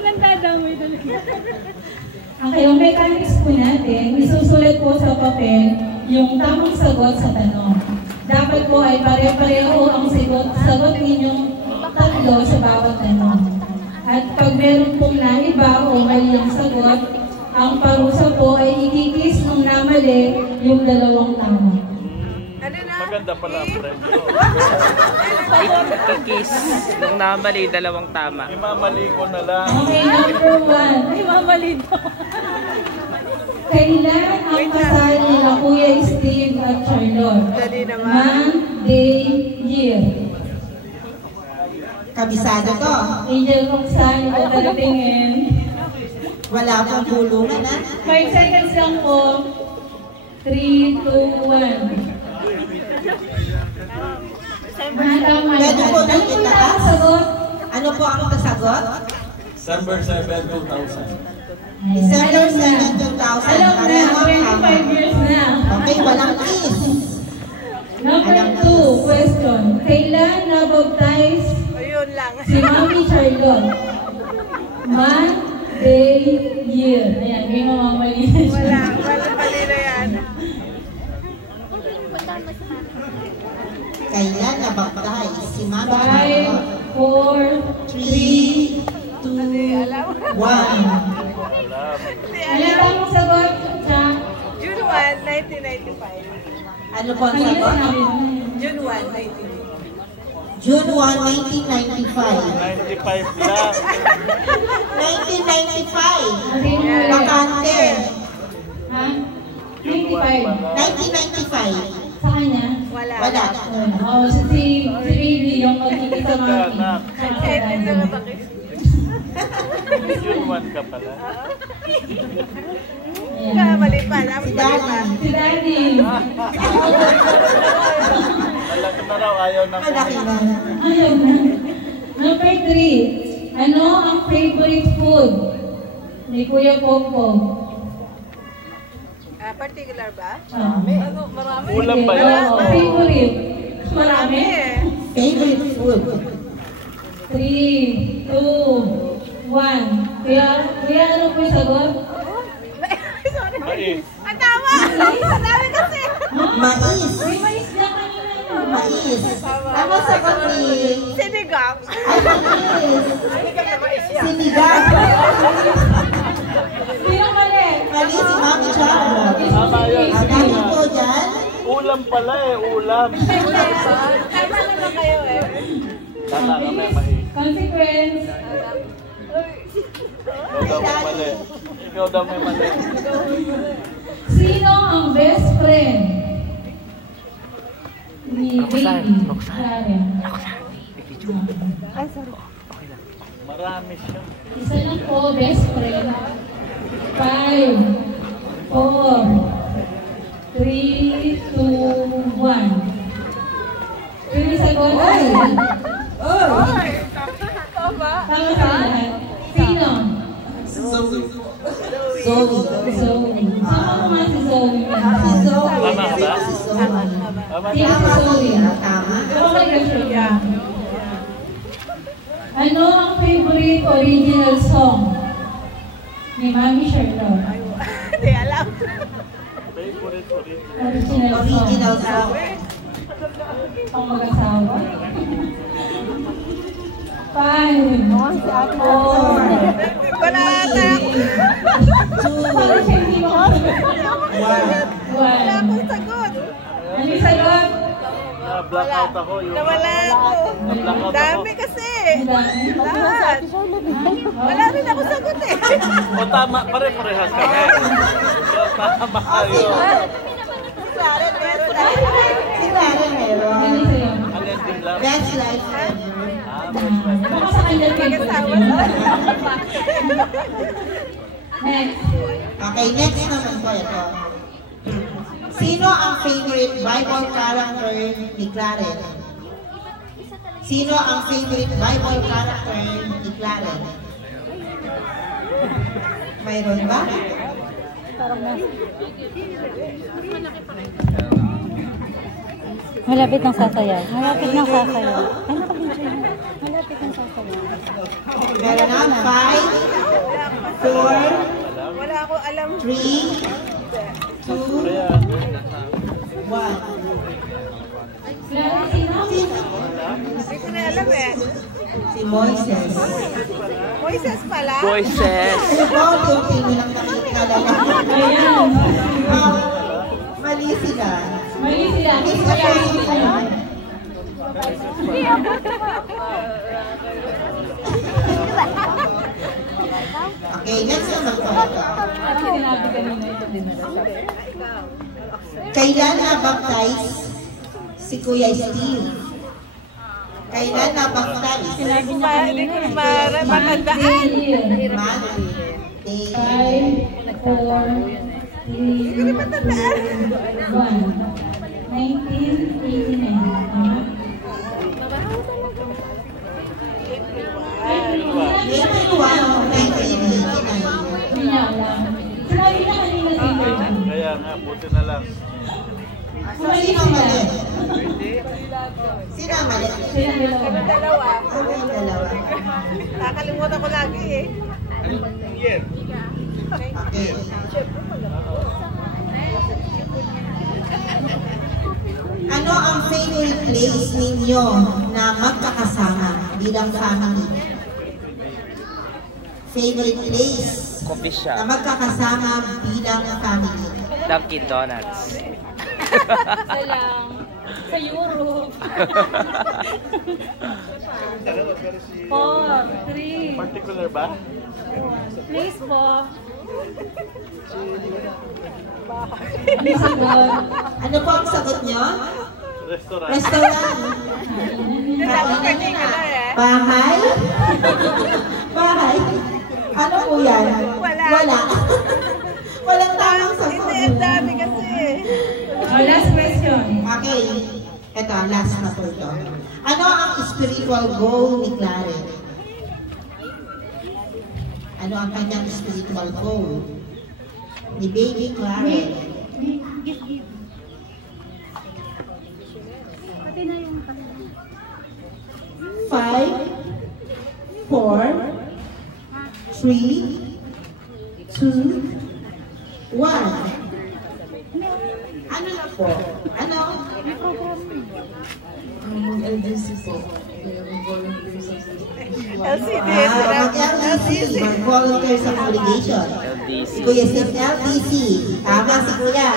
Nandadamay talaga. Okay, yung mechanics po natin, isusulat po sa papel yung tamang sagot sa tanong. Dapat po ay pare-pareho ang sagot ninyong tatlo sa bawat tanong. At pag meron pong naiba o mali ang sagot, ang parusa po ay ikikis ng namali yung dalawang tama. Maganda pala ang premyo. Ikikis nung namali, dalawang tama. Imamali ko na lang. Okay, number 1. Imamali daw. Kailan ang kasal nila Kuya Steve at Charlotte? Month, day, year. Kabisado ko. Angel Roxanne, ito talatingin. Wala pong bulungan, ha? 5 seconds lang po. 3, 2, 1. Pwede po na itaas? Ano po ang kasagot? December 7, 2000. December 7, 2000. Alam na, 25 years na. Okay, walang kiss. Number 2, question. Kailan na-baptize si Mami Charlotte? Month, day, year. Ayan, may mamamali na siya. Wala mali na yan. Kailan na-baptize si Mami 5, Charlotte? 4, 3, 2, 1. Ano tamang sagot, Jack? June 1, 1995. Ano po ang sagot? June 1, 1995. June 1, 1995. 95 lang. 1995. Bakante. Ha? 95. 1995. Sa kanya? Wala. Wala. Oh, si Baby, yung magkikita Mami. Kahit hindi na bakit. June 1 ka pala. Mali pa. Si Daddy. Si Daddy. Malaki na raw, ayaw na Malaki na. Ayun na. Number 3. Ano ang favorite food ni Kuya Popo? Particular ba? Ano? Marami. Ulam ba yan? Favorite? Marami? Favorite food. 3, 2, 1. Kuya, ano po yung sagot? Mais. Ang tama! Ang dami kasi! Mais. May mais na kanina. Mais. Ano sagot ni... Sinigang. Ay, mais. Sinigang na mais yan. Sinigang. Sino mali? Mali si Mami Charlotte. Tama yun. Ang dami po dyan. Ulam pala eh, ulam. Tama naman kayo eh. Tama kami, mais. Consequence. Ikaw daw may mali. Ikaw daw may mali. Sino ang best friend ni Baby? Karen. Marami siya. Isa lang po, best friend. 5, 4, 3, 2, 1. Sino yung sagot? Tama. Tama sa lahat. Sino? Zoe. Zoe. Sama mo nga si Zoe. Si Zoe. Tama ka ba? Si Zoe. Tama Sino si Zoe? Tama. Okay ka siya. Ano ang favorite original song ni Mami Charlotte? Hindi alam. Favorite ko rin. Original song. Pang mag-asawa? 5, 4, 3, 2, 1. Wala ata. Parang siya hindi Wala akong sagot. Ano yung sagot? Na-blackout ako. Nawala ako. Na-blackout ako. Dami kasi. Lahat. Wala rin ako sagot eh. O tama, pare-parehas kami. So, tama kayo. Klaren, meron na. Si Karen meron. Ano sa'yo? Alin din lang. Best life ever. Baka sa kanya Mag-asawa favorite. na. Next. Okay, next naman po ito. Sino ang favorite Bible character ni Claren? Sino ang favorite Bible character ni Claren? Mayroon ba? Malapit ng sasayaw. Malapit ng sasayaw. Ay, nakabidyo. Malapit ng sasayaw. Meron na. 5, 4, Wala ako alam. 3, 2, 1. Clara, sino? Hindi ko na alam eh. Si Moises. Moises pala? Voices. Ano ba? Yung tingin lang nakikilala. Ayan. Mali sila. Mali sila. Miss ako yung ano. Okay, next naman po ito. Ano sinabi kanina ito din na Kailan na-baptize si Kuya Steve? Kailan na-baptize? Sinabi niya Hindi ko kanina. matandaan. Month, day, 5, 4, 3, 2, 1. 1989. Tama? April 1, 1989. Hindi niya alam. Sinabi niya kanina si Ferdinand. Kaya nga, buti na lang. Mali Sino ang sila. mali? Sino ang mali? Sila dalawa. Dalawa. Okay, dalawa. Nakalimutan ko lagi eh. Okay. Ano ang favorite place ninyo na magkakasama bilang family? Favorite place Coffee na shop. magkakasama bilang family? Dunkin' Donuts. Isa lang. Sa Europe. 4, 3. Particular ba? Place po. Ano sagot? Ano po ang sagot nyo? Restaurant. Restaurant. Dapat kanina na eh. Bahay? Bahay? Ano po yan? Wala. Wala. Walang tamang sagot. Hindi, ang dami kasi eh. Oh, last question. Okay. Ito, last na po ito. Ano ang spiritual goal ni Claret? Ano ang kanyang spiritual goal? Ni Baby Claret. Five, 4, 3, 2, 1. Ano na po? Ano? LDC po. Volunteers Association. LCD. Mag-LDC, mag-volunteer sa congregation. LDC. Si Kuya Steve LDC. Tama si Kuya.